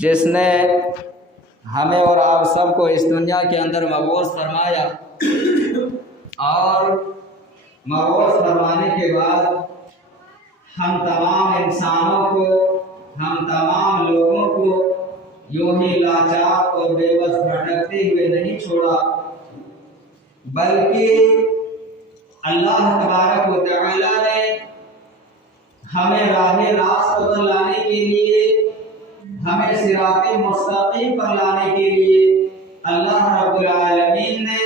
جس نے ہمیں اور آپ سب کو اس دنیا کے اندر مبعوث فرمایا، اور مبعوث فرمانے کے بعد ہم تمام انسانوں کو، ہم تمام لوگوں کو یوں ہی لاچار اور بے بس بھٹکتے ہوئے نہیں چھوڑا، بلکہ اللہ تبارک و تعالی نے ہمیں راہ راست پر لانے کے لیے، ہمیں صراط مستقیم پر لانے کے لیے اللہ رب العالمین نے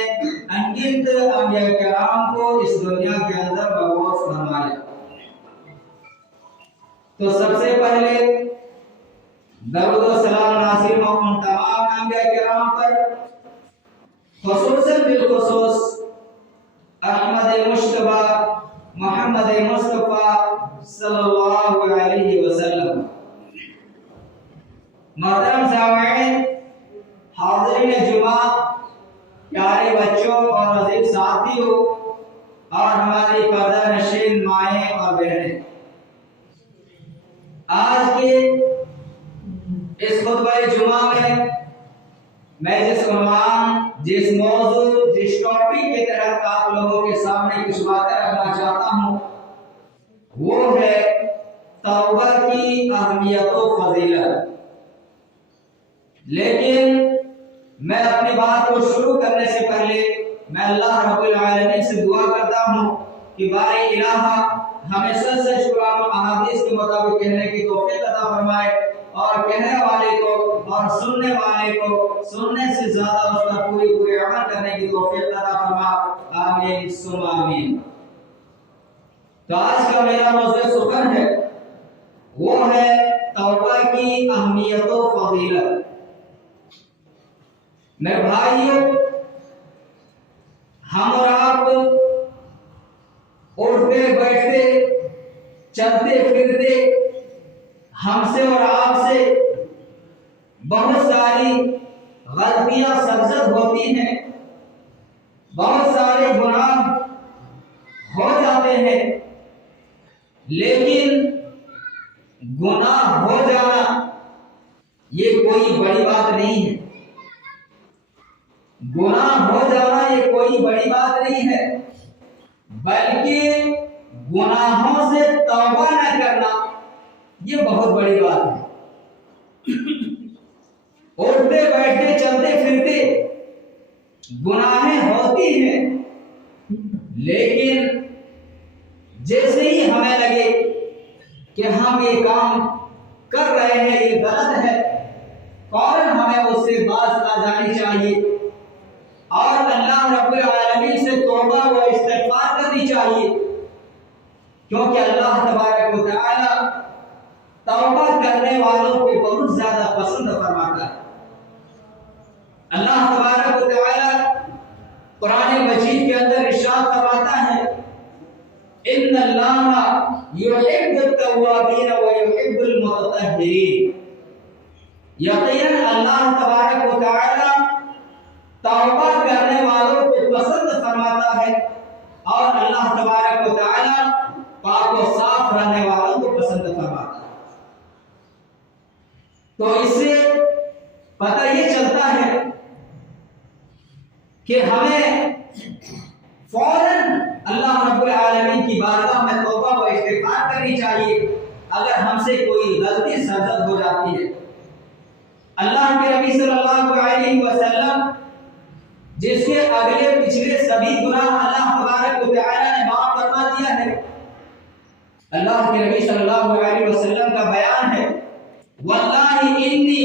انگنت انبیاء کرام کو اس دنیا کے اندر مبعوث فرمایا۔ تو سب سے پہلے درود و سلام نازل ہو ان تمام انبیاء کرام پر، خصوصاً بالخصوص احمد مشتبہ محمد مصطفیٰ صلی اللہ علیہ وسلم۔ محترم سامعین، حاضرین جمعہ، پیارے بچوں اور عزیز ساتھیوں اور ہماری پردہ نشین مائیں اور بہنیں، آج کے اس خطبہ جمعہ میں جس عنوان، جس موضوع، جس ٹاپک کے تحت آپ لوگوں کے سامنے کچھ باتیں رکھنا چاہتا ہوں، وہ ہے توبہ کی اہمیت و فضیلت۔ لیکن میں اپنی بات کو شروع کرنے سے پہلے میں اللہ رب العالمین سے دعا کرتا ہوں کہ باری الہ ہمیں سچ سچ قرآن و احادیث کے مطابق کہنے کی توفیق عطا فرمائے، اور کہنے والے کو اور سننے والے کو سننے سے زیادہ اس پر پوری عمل کرنے کی توفیق عطا فرما، آمین ثم آمین۔ تو آج کا میرا موضوع سخن ہے، وہ ہے توبہ کی اہمیت و فضیلت۔ میرے بھائیوں، ہم اور آپ اٹھتے بیٹھتے چلتے پھرتے ہم سے اور آپ سے بہت ساری غلطیاں سرزد ہوتی ہیں، بہت سارے گناہ ہو جاتے ہیں، لیکن گناہ ہو جانا یہ کوئی بڑی بات نہیں ہے۔ گناہ ہو جانا یہ کوئی بڑی بات نہیں ہے، بلکہ گناہوں سے توبہ نہ کرنا یہ بہت بڑی بات ہے۔ اٹھتے بیٹھتے چلتے پھرتے گناہیں ہوتی ہیں، لیکن جیسے ہی ہمیں لگے کہ ہم یہ کام کر رہے ہیں، یہ غلط ہے، فوراً ہمیں اس سے باز آ جانی چاہیے اور اللہ رب العالمین سے توبہ و استغفار کرنی چاہیے، کیونکہ اللہ تبارک و تعالی توبہ کرنے والوں کو بہت زیادہ پسند فرماتا ہے۔ اللہ تبارک و تعالی قرآن مجید کے اندر ارشاد فرماتا ہے، ان اللہ یحب التوابین و یحب المتطہرین۔ یقیناً اللہ تبارک و تعالی توبہ کرنے والوں کو پسند فرماتا ہے، اور اللہ تبارک و تعالی پاک و صاف رہنے والوں کو پسند فرماتا ہے۔ تو اس سے پتہ یہ چلتا ہے کہ ہمیں فوراً اللہ رب العالمین کی بارگاہ میں توبہ و استغفار کرنی چاہیے اگر ہم سے کوئی غلطی سرزد ہو جاتی ہے۔ اللہ کے نبی صلی اللہ علیہ وسلم جس کے اگلے پچھلے سبھی گناہ اللہ تبارک و تعالی نے معاف فرما دیا ہے، اللہ کے نبی صلی اللہ علیہ وسلم کا بیان ہے، واللہ انی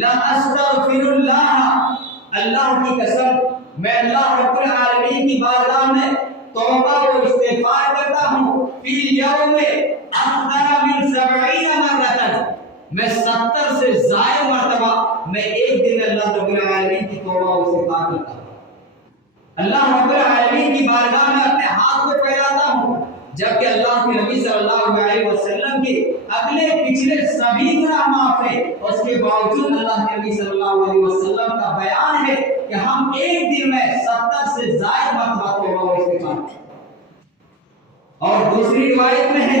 لاستغفر اللہ، اللہ کی قسم میں اللہ رب العالمین کی بارگاہ میں توبہ و استغفار کرتا ہوں، فی الیوم اکثر من 70 مرۃ، میں 70 سے زائد مرتبہ میں ایک دن اللہ رب العالمین کی توبہ و استغفار کرتا ہوں۔ اللہ رب العالمین کی بارگاہ میں اپنے ہاتھ کو پھیلاتا ہوں، جبکہ اللہ کے نبی صلی اللہ علیہ وسلم کے اگلے پچھلے سبھی گناہ معاف ہیں، اس کے باوجود اللہ کے نبی صلی اللہ علیہ وسلم کا بیان ہے کہ ہم ایک دن میں 70 سے زائد مرتبہ توبہ و استغفار کرتے ہیں۔ اور دوسری روایت میں ہے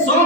100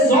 100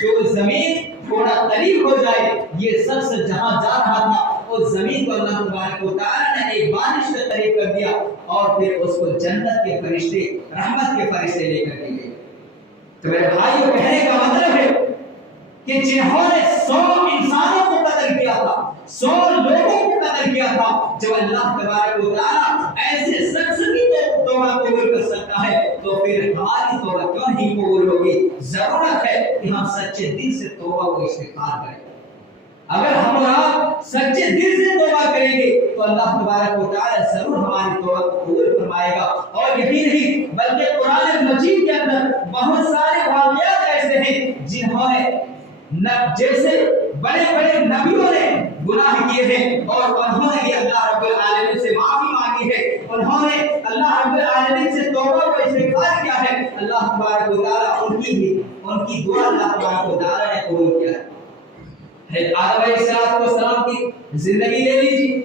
کہ زمین تھوڑا قریب ہو جائے. یہ شخص جہاں جا رہا تھا اس زمین کو اللہ تبارک و تعالی نے ایک بارش کے قریب کر دیا اور پھر اس کو جنت کے فرشتے رحمت کے فرشتے لے کر گئے. تو میرے بھائیوں کہنے کا مطلب ہے کہ جنہوں نے 100 انسانوں کو قتل کیا تھا 100 لوگوں کو قتل کیا تھا جب اللہ تبارک و تعالی ایسے شخص کی توبہ قبول کر سکتا ہے تو پھر ہماری توبہ کیوں نہیں قبول ہوگی. ضرورت ہے کہ ہم سچے دل سے توبہ کو استغفار کریں. اگر ہم اور آپ سچے دل سے توبہ کریں گے تو اللہ تبارک و تعالی ضرور ہماری توبہ کو قبول فرمائے گا. اور یہی نہیں بلکہ قرآن مجید کے اندر بہت سارے واقعات ایسے ہیں جنہوں نے جیسے بڑے بڑے نبیوں نے گناہ کیے ہیں اور انہوں نے اللہ رب العالمین سے معافی مانگی ہے. انہوں نے اللہ رب العالمین سے توبہ کو استغفار کیا ہے. اللہ تبارک و تعالی ان کی دعا اللہ تبارک و تعالی نے قبول کیا ہے. حضرت آدم علیہ السلام کی زندگی لے لیجیے.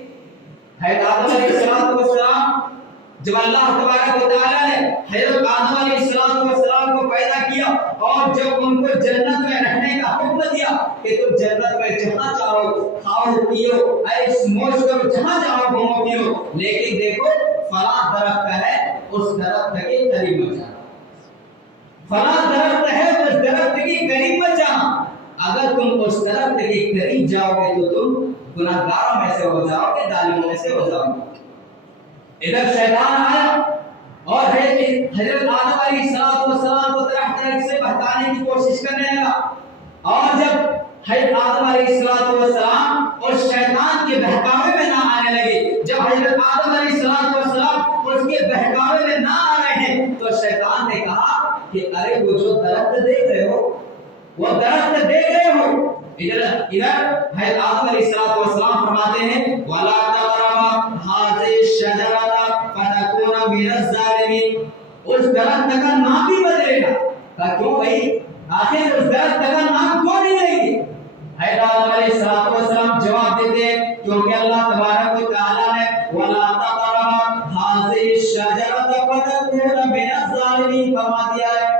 حضرت آدم علیہ السلام جب اللہ تبارک و تعالی نے حضرت آدم علیہ السلام کو پیدا کیا اور جب ان کو جنت میں رہنے کا حکم دیا کہ تم جنت میں جہاں چاہو کھاؤ پیو ایش موج کرو جہاں چاہو گھومو پھرو لیکن دیکھو فلاں درخت ہے اس درخت کے قریب مت جانا. فلاں درخت ہے اس درخت کے قریب مت جانا. اگر تم اس درخت کے قریب جاؤ گے تو تم گناہگاروں میں سے ہو جاؤ گے ظالموں میں سے ہو جاؤ گے. ادھر شیطان آیا اور حضرت آدم علیہ السلام کو طرح طرح سے بہکانے کی کوشش کرنے لگا. اور جب حضرت آدم علیہ السلام اور شیطان کے بہکاوے میں نہ آنے لگے جب حضرت آدم علیہ السلام اس کے بہکاوے میں نہ آ رہے ہیں تو شیطان نے کہا کہ ارے وہ جو درخت دیکھ رہے ہو وہ درخت دیکھ رہے ہو ادھر حضرت آدم علیہ السلام فرماتے ہیں وَلَا تَقْرَبَا هَٰذِهِ الشَّجَرَةَ فَتَكُونَ مِنَ الظَّالِمِينَ. اس درخت کا نام بھی بدلے گا. کہا کیوں بھائی آخر اس درخت کا نام کیوں نہیں لیں گے. حضرت آدم علیہ السلام جواب دیتے ہیں کیونکہ اللہ تبارک و تعالی نے وَلَا تَقْرَبَا هَٰذِهِ الشَّجَرَةَ فَتَكُونَ مِنَ الظَّالِمِينَ فرما دیا ہے.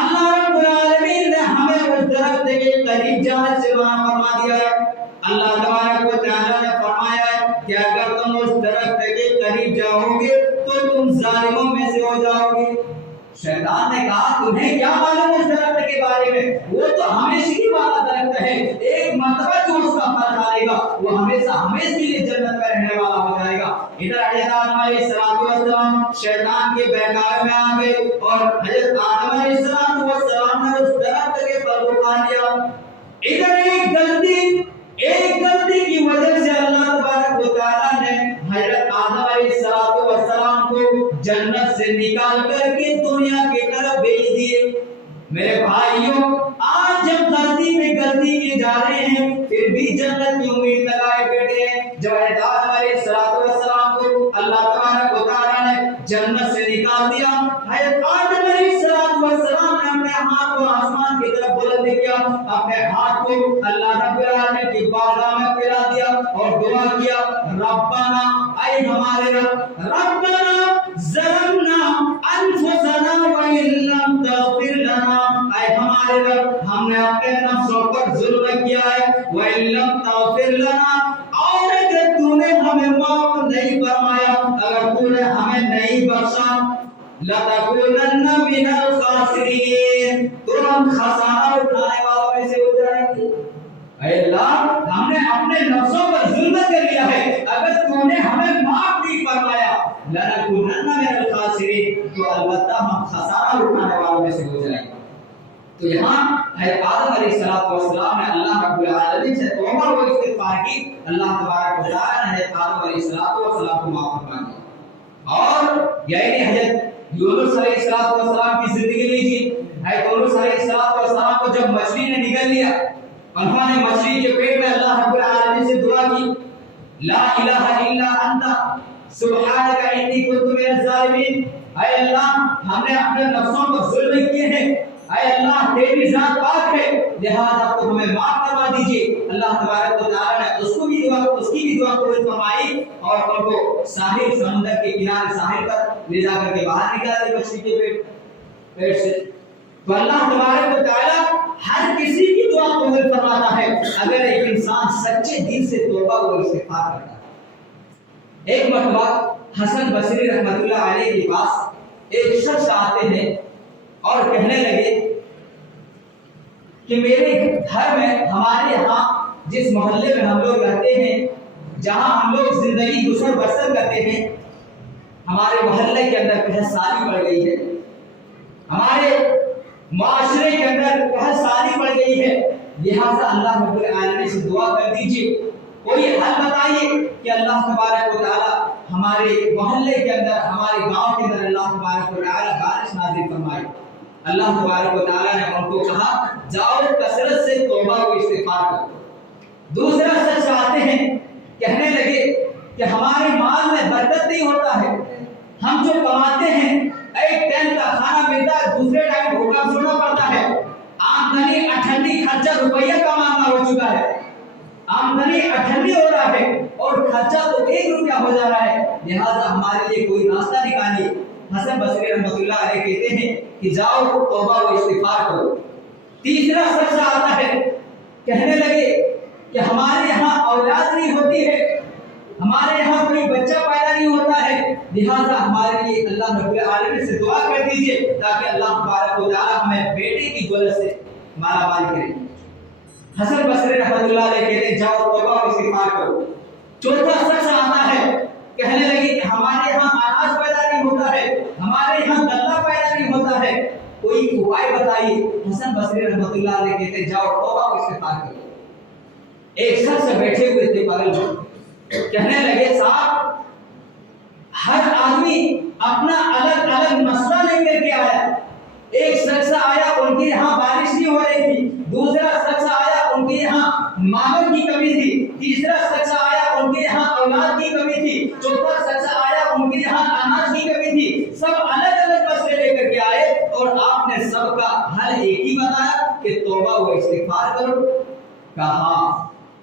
اللہ رب العالمین نے ہمیں اس درخت کے قریب جانے سے منع فرما دیا ہے. اللہ تبارک و تعالی نے فرمایا ہے کہ اگر تم اس درخت کے قریب جاؤ گے تو تم ظالموں میں سے ہو جاؤ گے. شیطان نے کہا تمہیں کیا معلوم اس درخت کے بارے میں وہ تو ہمیشہ والا درخت ہے. ایک مرتبہ جو اس کا پھل کھا لے گا وہ ہمیشہ کے لیے جنت میں رہنے والا ہو جائے گا. ادھر حضرت آدم علیہ السلام شیطان کے بہکاوے میں آ گئے اور حضرت آدم علیہ السلام نے اس درخت کے پھل کو کھا لیا. ادھر ایک غلطی کی وجہ سے اللہ تبارک و تعالی نے حضرت آدم علیہ السلام کو جنت سے نکال کر کے دنیا کی طرف بھیج دیے. میرے بھائیوں آج جب غلطی پہ غلطی کے جا رہے ہیں پھر بھی جنت کی امید لگائے بیٹھے ہیں. جب حضرت آدم علیہ السلام کو اللہ تبارک و تعالی نے جنت سے نکال دیا حضرت آدم علیہ السلام نے اپنے ہاتھ کو آسمان کی طرف بلند کیا اپنے ہاتھ کو اللہ رب العالمین کی بارگاہ میں پھیلا دیا اور دعا کیا ربنا اے ہمارے ربنا ظلمنا انفسنا وان لم تغفر لنا اے ہمارے رب ہم نے اپنے نفسوں پر ظلم کیا ہے وان لم تغفر لنا اور اگر تو نے ہمیں معاف نہیں فرمایا اگر تو نے ہمیں نہیں بخشا لَتَكُونَنَّ مِنَ الْخَاسِرِينَ تو ہم خسارہ اٹھانے والوں میں سے ہو جائیں گے. اے اللہ ہم نے اپنے نفسوں پر ظلم کر لیا ہے اگر تو نے ہمیں معاف نہیں فرمایا لَنَكُونَنَّ مِنَ الْخَاسِرِينَ تو البتہ ہم خسارہ اٹھانے والوں میں سے ہو جائیں گے. تو یہاں حضرت آدم علیہ السلام نے اللہ رب العالمین سے توبہ و استغفار کی. اللہ تبارک و تعالی نے حضرت آدم علیہ السلام کو معاف فرما دیا. اور یعنی حضرت یونس علیہ السلام کی زندگی لیجیے. حضرت یونس علیہ السلام کو جب مچھلی نے نگل لیا انہوں نے مچھلی کے پیٹ میں اللہ رب العالمین سے دعا کی لا الہ الا انت سبحانک انی کنت من الظالمین. اے اللہ ہم نے اپنے نفسوں پر ظلم کیے ہیں اے اللہ تیری ذات پاک ہے لہذا تو ہمیں معاف کروا دیجیے. اللہ تبارک و تعالی نے اس کی بھی دعا قبول فرمائی اور ان کو ساحل سمندر کے کنارے ساحل پر لے جا کر کے باہر نکالا مچھلی کے پیٹ سے. تو اللہ تبارک و تعالیٰ ہر کسی کی دعا قبول فرماتا ہے اگر ایک انسان سچے دل سے توبہ و استغفار کرتا ہے۔ ایک مرتبہ حسن بصری رحمۃ اللہ علیہ کے پاس ایک شخص آتے ہیں اور کہنے لگے کہ میرے گھر میں، ہمارے یہاں جس محلے میں ہم لوگ رہتے ہیں، جہاں ہم لوگ زندگی گزر بسر کرتے ہیں، ہمارے محلے کے اندر بہت ساری بڑھ گئی ہے، ہمارے معاشرے کے اندر بہت ساری بڑھ گئی ہے، لہٰذا اللہ رب العالمین سے دعا کر دیجیے، کوئی حل بتائیے کہ اللہ تبارک و تعالیٰ ہمارے محلے کے اندر، ہمارے گاؤں کے اندر اللہ تبارک و تعالیٰ بارش نازل فرمائے۔ اللہ تبارک و تعالیٰ نے ان کو کہا جاؤ کثرت سے توبہ و استغفار کرو۔ دوسرا شخص آتے ہیں، کہنے لگے کہ ہمارے مال میں برکت نہیں ہوتا ہے، ہم جو کماتے ہیں ایک ٹائم کا کھانا ملتا ہے، دوسرے ٹائم بھوکا سونا پڑتا ہے، آمدنی اٹھنی خرچہ روپیہ کمانا ہو چکا ہے، آمدنی اٹھنی ہو رہا ہے اور خرچہ تو 1 روپیہ ہو جا رہا ہے، لہٰذا ہمارے لیے کوئی راستہ نکالیے۔ حسن بصری رحمۃ اللہ علیہ کہتے ہیں کہ جاؤ توبہ و استغفار کرو۔ تیسرا شخص آتا ہے، کہنے لگے کہ ہمارے یہاں اولاد نہیں ہوتی ہے، ہمارے یہاں کوئی بچہ پیدا نہیں ہوتا ہے، لہٰذا ہمارے لیے اللہ رب العالمین سے دعا کر دیجیے تاکہ اللہ تبارک و تعالیٰ ہمیں بیٹے کی دولت سے مالا مال کرے۔ حسن بصری رحمۃ اللہ علیہ کہتے ہیں جاؤ توبہ و استغفار کرو۔ چوتھا شخص آتا ہے، کہنے لگے کہ ہمارے یہاں اناج پیدا نہیں ہوتا ہے، ہمارے یہاں غلہ پیدا نہیں ہوتا ہے، کوئی اپائے بتائیے۔ حسن بصری رحمۃ اللہ علیہ کہتے ہیں جاؤ توبہ و استغفار کرو۔ ایک شخص بیٹھے ہوئے تھے پاگل میں، کہنے لگے صاحب ہر آدمی اپنا الگ الگ مسئلہ لے کر کے آیا، ایک شخص آیا ان کے یہاں بارش نہیں ہو رہی تھی، دوسرا شخص آیا ان کے یہاں مالوں کی کمی تھی، تیسرا شخص آیا ان کے یہاں اولاد کی کمی تھی، چوتھا شخص آیا ان کے یہاں اناج کی کمی تھی، سب الگ الگ مسئلے لے کر کے آئے اور آپ نے سب کا حل ایک ہی بتایا کہ توبہ و استغفار کرو۔ کہا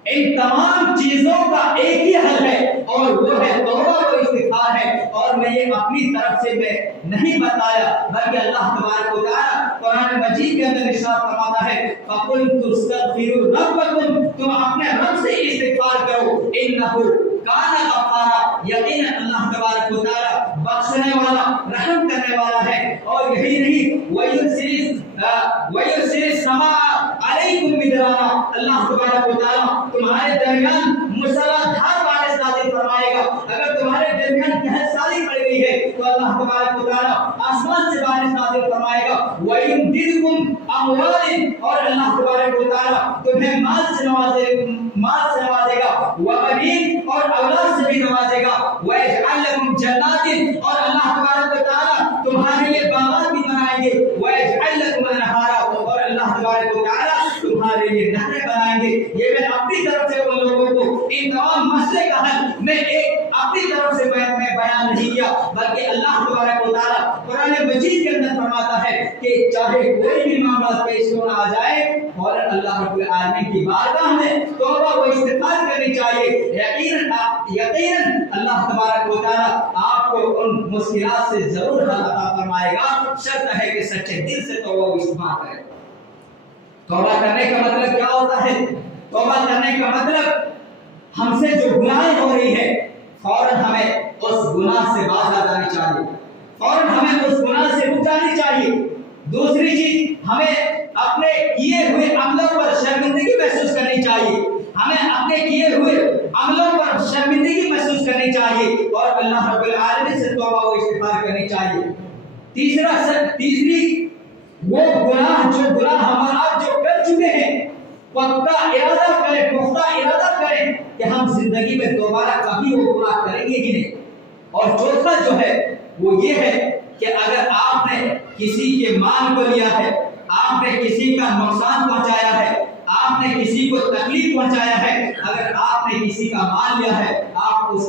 ان تمام چیزوں کا ایک ہی حل ہے اور وہ ہے توبہ و استغفار ہے، اور میں یہ اپنی طرف سے میں نہیں بتایا بلکہ اللہ تبارک و تعالیٰ قرآن مجید کے اندر ارشاد فرماتا ہے فَقُلْتُ اسْتَغْفِرُوا رَبَّكُمْ، تم اپنے رب سے استغفار کرو، إِنَّهُ كَانَ غَفَّارًا، یقینا اللہ تبارک و تعالیٰ بخشنے والا رحم کرنے والا ہے۔ اور یہی نہیں وَيُرْسِلِ السَّمَاءَ عَلَيْكُمْ مِدْرَارًا، اللہ تبارک و تعالیٰ تمہارے درمیان موسلادھار بارش نازل فرمائے گا۔ اگر تمہارے درمیان قحط سالی پڑ گئی ہے تو اللہ تبارک و تعالیٰ آسمان سے بارش نازل فرمائے گا۔ وَيُمْدِدْكُمْ أَمْوَالٍ، اور اللہ تبارک و تعالیٰ تمہیں مال سے نوازے گا، وَبَنِينَ، اور اولاد سے بھی نوازے گا، وَيَجْعَلْ لَكُمْ جَنَّاتٍ، اور اللہ تبارک و تعالیٰ تمہارے لیے باغات بھی بنائیں گے، وَيَجْعَلْ لَكُمْ أَنْهَارًا، اور اللہ تبارک و تعالیٰ تمہارے لیے نہریں بنائیں گے۔ یہ میں اپنی طرف سے ان لوگوں کو ان تمام مسئلے کا حل میں ایک اپنی طرف سے میں بیان نہیں کیا، بلکہ اللہ تبارک و تعالیٰ قرآن مجید کے اندر فرماتا ہے کہ چاہے کوئی بھی معاملہ پیش کیوں نہ آ جائے فوراً اللہ رب العالمین کی بارگاہ میں توبہ و استغفار کرنی چاہیے۔ یقیناً اللہ تبارک و تعالیٰ آپ کو ان مشکلات سے ضرور حل عطا فرمائے گا، شرط ہے کہ سچے دل سے توبہ و استغفار کریں۔ توبہ کرنے کا مطلب کیا ہوتا ہے؟ توبہ کرنے کا مطلب ہم سے جو گناہ ہو رہی ہے فوراً ہمیں اس گناہ سے باز آ جانی چاہیے، فوراً ہمیں اس گناہ سے رک جانی چاہیے۔ دوسری چیز، ہمیں اپنے کیے ہوئے عملوں پر شرمندگی محسوس کرنی چاہیے، ہمیں اپنے کیے ہوئے عملوں پر شرمندگی محسوس کرنی چاہیے اور اللہ رب العالمین سے توبہ و استغفار کرنی چاہیے۔ تیسری وہ گناہ جو گناہ ہم آپ جو کر چکے ہیں پکا ارادہ کریں، پختہ ارادہ کریں کہ ہم زندگی میں دوبارہ کبھی وہ گناہ کریں گے ہی نہیں۔ اور چوتھا جو ہے وہ یہ ہے کہ اگر آپ نے کسی کے مال کو لیا ہے، آپ نے کسی کا نقصان پہنچایا ہے، آپ نے کسی کو تکلیف پہنچایا ہے، اگر آپ نے کسی کا مال لیا ہے آپ اس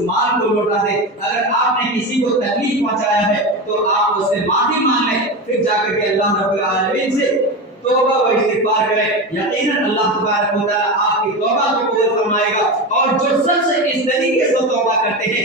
مال کو لوٹا دیں، اگر آپ نے کسی کو تکلیف پہنچایا ہے تو آپ اس سے معافی مانگیں، پھر جا کر کے اللہ رب العالمین سے توبہ و استغفار کریں۔ یقیناً اللہ تبارک و تعالیٰ آپ کی توبہ کو قبول فرمائے گا، اور جو سب سے اس طریقے سے توبہ کرتے ہیں